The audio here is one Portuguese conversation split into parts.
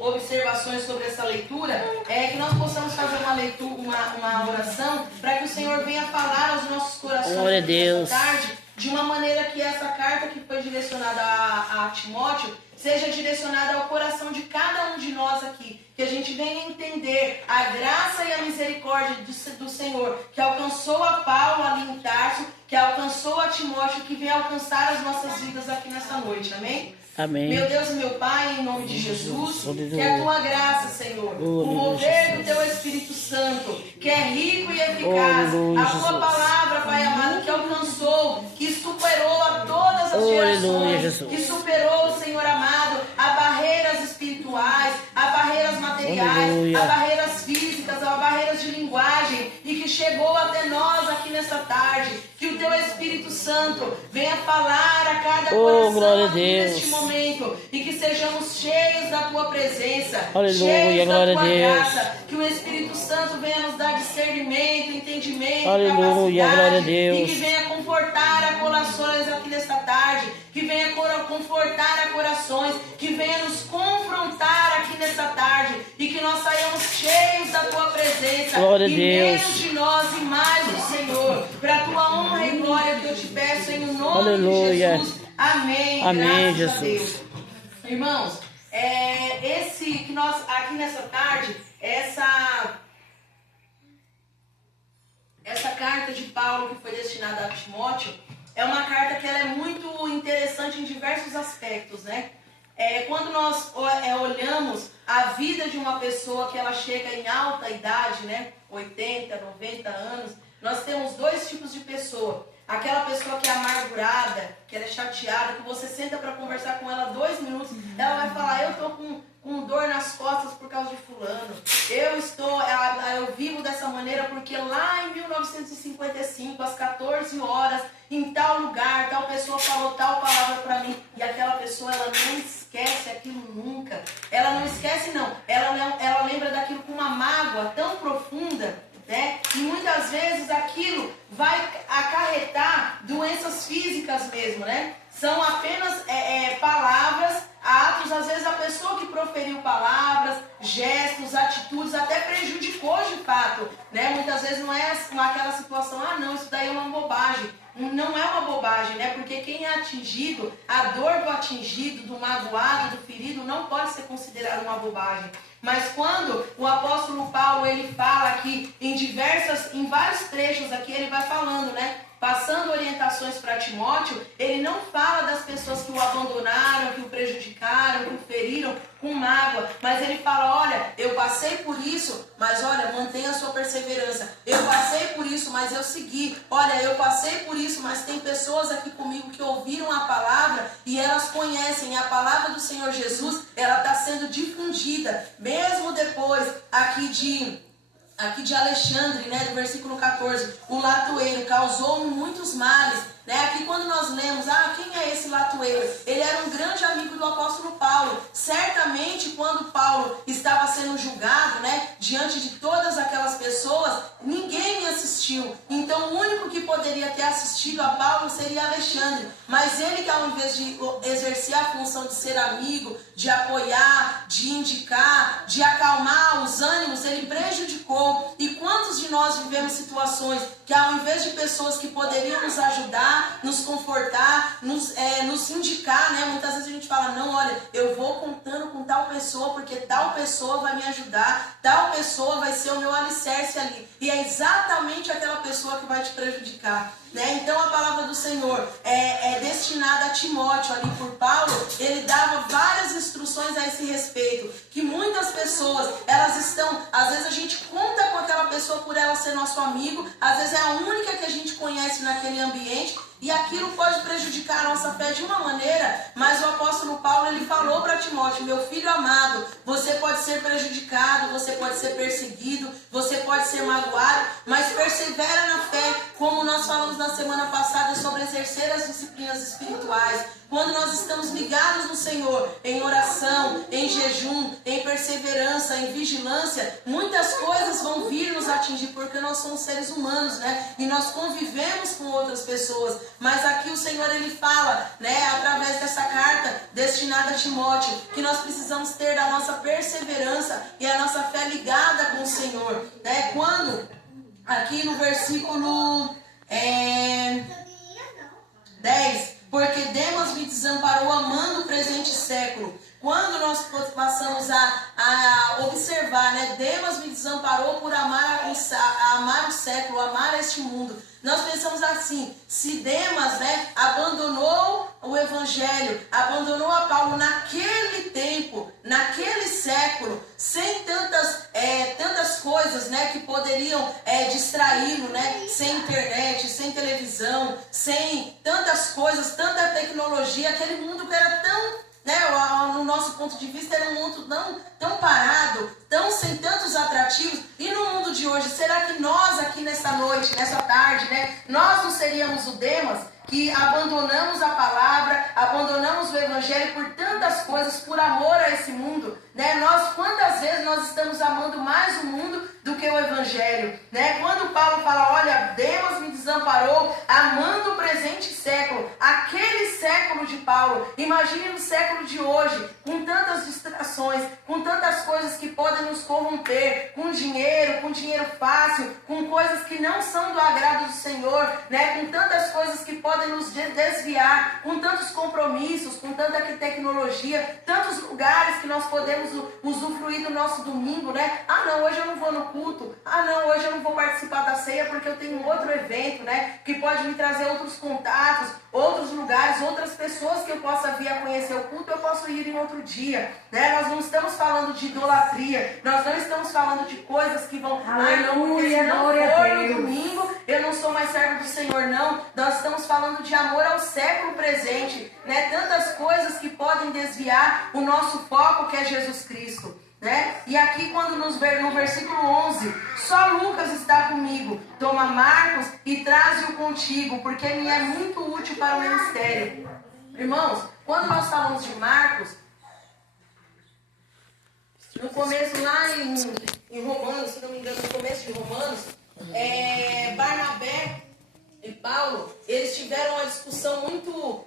observações sobre essa leitura, que nós possamos fazer uma leitura, uma oração, para que o Senhor venha falar aos nossos corações nessa tarde, de uma maneira que essa carta que foi direcionada a Timóteo seja direcionada ao coração de cada um de nós aqui, que a gente venha entender a graça e a misericórdia do Senhor, que alcançou a Paulo ali em Tarso, que alcançou a Timóteo, que vem alcançar as nossas vidas aqui nessa noite, amém? Amém. Meu Deus e meu Pai, em nome de Jesus, que a tua graça, Senhor, o mover do teu Espírito Santo, que é rico e eficaz, a tua palavra, Pai amado, que alcançou, que superou a todas as gerações, que superou, Senhor amado, a barreiras espirituais, a barreiras materiais, a barreiras físicas, a barreiras de linguagem, e que chegou até nós aqui nessa tarde. Que o teu Espírito Santo venha falar a cada coração aqui neste momento, e que sejamos cheios da tua presença, cheios da tua graça, que o Espírito Santo venha nos dar discernimento, entendimento, capacidade, e que venha confortar a corações aqui nesta tarde, que venha confortar a corações, que venha nos confrontar aqui nesta tarde, e que nós saiamos cheios da tua presença, e menos de nós e mais do Senhor, para a tua honra e glória que eu te peço em nome de Jesus. Amém. Amém, Graças Jesus. a Deus. Irmãos, esse que nós aqui nessa tarde, essa carta de Paulo que foi destinada a Timóteo, é uma carta que ela é muito interessante em diversos aspectos, né? Quando nós olhamos a vida de uma pessoa que ela chega em alta idade, né? 80, 90 anos, nós temos dois tipos de pessoa. Aquela pessoa que é amargurada, que ela é chateada, que você senta para conversar com ela 2 minutos, ela vai falar, eu estou com dor nas costas por causa de fulano. Eu vivo dessa maneira porque lá em 1955, às 14 horas, em tal lugar, tal pessoa falou tal palavra para mim. E aquela pessoa, ela não esquece aquilo nunca. Ela não esquece, não. Ela lembra daquilo com uma mágoa tão profunda, né? E muitas vezes aquilo vai acarretar doenças físicas mesmo, né? São apenas palavras, atos. Às vezes a pessoa que proferiu palavras, gestos, atitudes, até prejudicou de fato, né? Muitas vezes não é aquela situação, não, isso daí é uma bobagem. Não é uma bobagem, né? Porque quem é atingido, a dor do atingido, do magoado, do ferido, não pode ser considerada uma bobagem. Mas quando o apóstolo Paulo, ele fala aqui em vários trechos aqui, ele vai falando, né? Passando orientações para Timóteo, ele não fala das pessoas que o abandonaram, que o prejudicaram, que o feriram com mágoa, mas ele fala, olha, eu passei por isso, mas olha, mantenha a sua perseverança. Eu passei por isso, mas eu segui. Olha, eu passei por isso, mas tem pessoas aqui comigo que ouviram a palavra e elas conhecem a palavra do Senhor Jesus, ela está sendo difundida, mesmo depois aqui de Alexandre, né, do versículo 14, o latoeiro causou muitos males, né? Aqui quando nós lemos, quem é esse latoeiro? Ele era um grande amigo do apóstolo Paulo. Certamente quando Paulo estava sendo julgado, né, diante de todas aquelas pessoas, ninguém me assistiu. Então o único que poderia ter assistido a Paulo seria Alexandre. Mas ele, que ao invés de exercer a função de ser amigo, de apoiar, de indicar, de acalmar os ânimos, ele prejudicou. E quantos de nós vivemos situações que ao invés de pessoas que poderiam nos ajudar, nos confortar, nos indicar, né? Muitas vezes a gente fala, não, olha, eu vou contando com tal pessoa, porque tal pessoa vai me ajudar, tal pessoa vai ser o meu alicerce ali. E é exatamente aquela pessoa que vai te prejudicar, né? Então a palavra do Senhor é destinada a Timóteo ali por Paulo. Ele dava várias instruções a esse respeito, que muitas pessoas, elas estão, às vezes a gente conta com aquela pessoa por ela ser nosso amigo, às vezes é a única que a gente conhece naquele ambiente, e aquilo pode prejudicar a nossa fé de uma maneira, mas o apóstolo Paulo, ele falou para Timóteo, meu filho amado, você pode ser prejudicado, você pode ser perseguido, você pode ser magoado, mas persevera na fé, como nós falamos na semana passada sobre exercer as disciplinas espirituais, quando nós estamos ligados no Senhor, em oração, em jejum, em perseverança, em vigilância, muitas coisas vão vir nos atingir, porque nós somos seres humanos, né? E nós convivemos com outras pessoas. Mas aqui o Senhor, Ele fala, né, através dessa carta destinada a Timóteo, que nós precisamos ter a nossa perseverança e a nossa fé ligada com o Senhor, né? Quando, aqui no versículo 10, porque Demas me desamparou amando o presente século. Quando nós passamos a observar, né, Demas me desamparou por amar o século, amar este mundo. Nós pensamos assim, se Demas, né, abandonou o Evangelho, abandonou a Paulo naquele tempo, naquele século, sem tantas coisas, né, que poderiam distraí-lo, né, sem internet, sem televisão, sem tantas coisas, tanta tecnologia, aquele mundo que era tão, né, no nosso ponto de vista, era um mundo tão parado, sem tantos atrativos. E no mundo de hoje, será que nós aqui nessa noite, nessa tarde, né, nós não seríamos o Demas, que abandonamos a palavra, abandonamos o Evangelho por tantas coisas, por amor a esse mundo, né? Quantas vezes nós estamos amando mais o mundo do que o Evangelho, né? Quando Paulo fala, olha, Demas me desamparou, amando o presente século, aquele século de Paulo, imagine no século de hoje, com tantas distrações, com tantas coisas que podem nos corromper, com dinheiro fácil, com coisas que não são do agrado do Senhor, né? Com tantas coisas que podem nos desviar, com tantos compromissos, com tanta tecnologia, tantos lugares que nós podemos usufruir do nosso domingo, né? Ah, não, hoje eu não vou no culto. Ah, não, hoje eu não vou participar da ceia porque eu tenho outro evento, né? Que pode me trazer outros contatos, outros lugares, outras pessoas que eu possa vir a conhecer o culto, eu posso ir em outro dia, né? Nós não estamos falando de idolatria, nós não estamos falando de coisas que vão, não, porque se não for no domingo, eu não sou mais servo do Senhor, não. Nós estamos falando de amor ao século presente, né? Tantas coisas que podem desviar o nosso foco, que é Jesus Cristo, né? E aqui quando no versículo 11, só Lucas está comigo, toma Marcos e traze-o contigo, porque me é muito útil para o ministério. Irmãos, quando nós falamos de Marcos, no começo lá em Romanos, se não me engano, no começo de Romanos, Barnabé e Paulo, eles tiveram uma discussão muito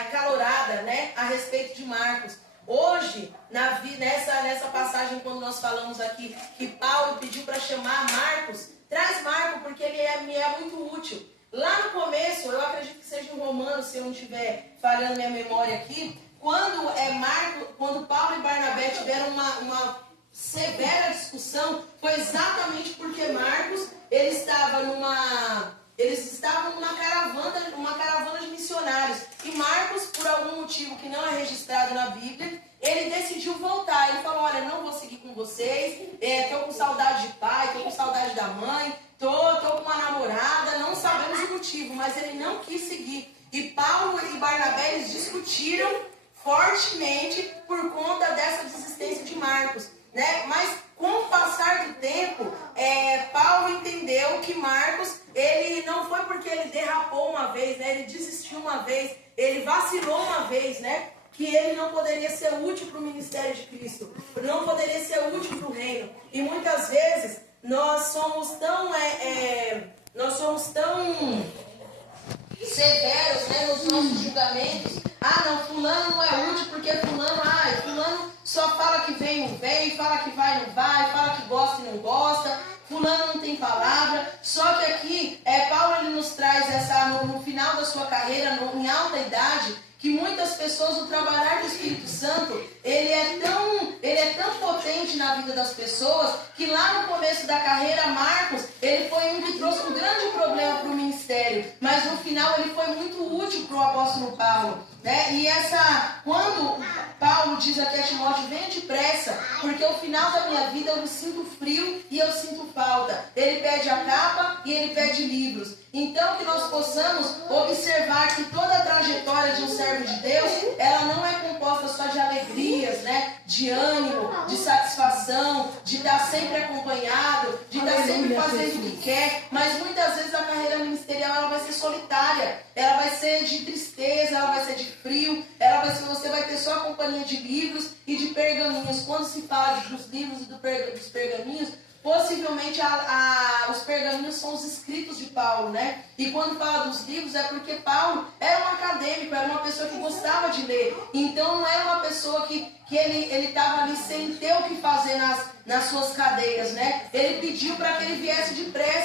acalorada, né, a respeito de Marcos. Hoje, nessa passagem, quando nós falamos aqui que Paulo pediu para chamar Marcos, traz Marcos porque ele me é muito útil. Lá no começo, eu acredito que seja em Romanos, se eu não estiver falhando minha memória aqui, quando Paulo e Barnabé tiveram uma severa discussão, foi exatamente porque Marcos, eles estavam numa caravana de missionários. E Marcos, por algum motivo que não é registrado na Bíblia, ele decidiu voltar. Ele falou, olha, não vou seguir com vocês, estou com saudade de pai, estou com saudade da mãe, estou com uma namorada, não sabemos o motivo, mas ele não quis seguir. E Paulo e Barnabé, eles discutiram fortemente por conta dessa desistência de Marcos, né? Mas com o passar do tempo, Paulo entendeu que Marcos, ele não foi porque ele derrapou uma vez, né? Ele desistiu uma vez, ele vacilou uma vez, né? Que ele não poderia ser útil para o ministério de Cristo, não poderia ser útil para o reino. E muitas vezes nós somos tão severos, né, nos nossos julgamentos. Ah, não, fulano não é útil porque fulano só fala que vem não vem, fala que vai não vai, fala que gosta e não gosta, fulano não tem palavra. Só que aqui, Paulo ele nos traz no final da sua carreira, em alta idade, que muitas pessoas, o trabalhar do Espírito Santo, ele é tão potente na vida das pessoas, que lá no começo da carreira, Marcos, ele foi um que trouxe um grande problema para o ministério, mas no final ele foi muito útil para o apóstolo Paulo, né? E quando Paulo diz aqui a Timóteo, venha depressa, porque o final da minha vida eu me sinto frio e eu sinto falta. Ele pede a capa e ele pede livros. Então, que nós possamos observar que toda a trajetória de um servo de Deus, ela não é composta só de alegrias, né? De ânimo, de satisfação, de estar sempre acompanhado, de estar sempre fazendo o que quer, mas muitas vezes a carreira ministerial ela vai ser solitária, ela vai ser de tristeza, ela vai ser de frio, você vai ter só a companhia de livros e de pergaminhos. Quando se fala dos livros e dos pergaminhos, possivelmente os pergaminhos são os escritos de Paulo, né? E quando fala dos livros é porque Paulo era um acadêmico, era uma pessoa que gostava de ler. Então não era uma pessoa que ele estava ali sem ter o que fazer nas suas cadeiras, né? Ele pediu para que ele viesse depressa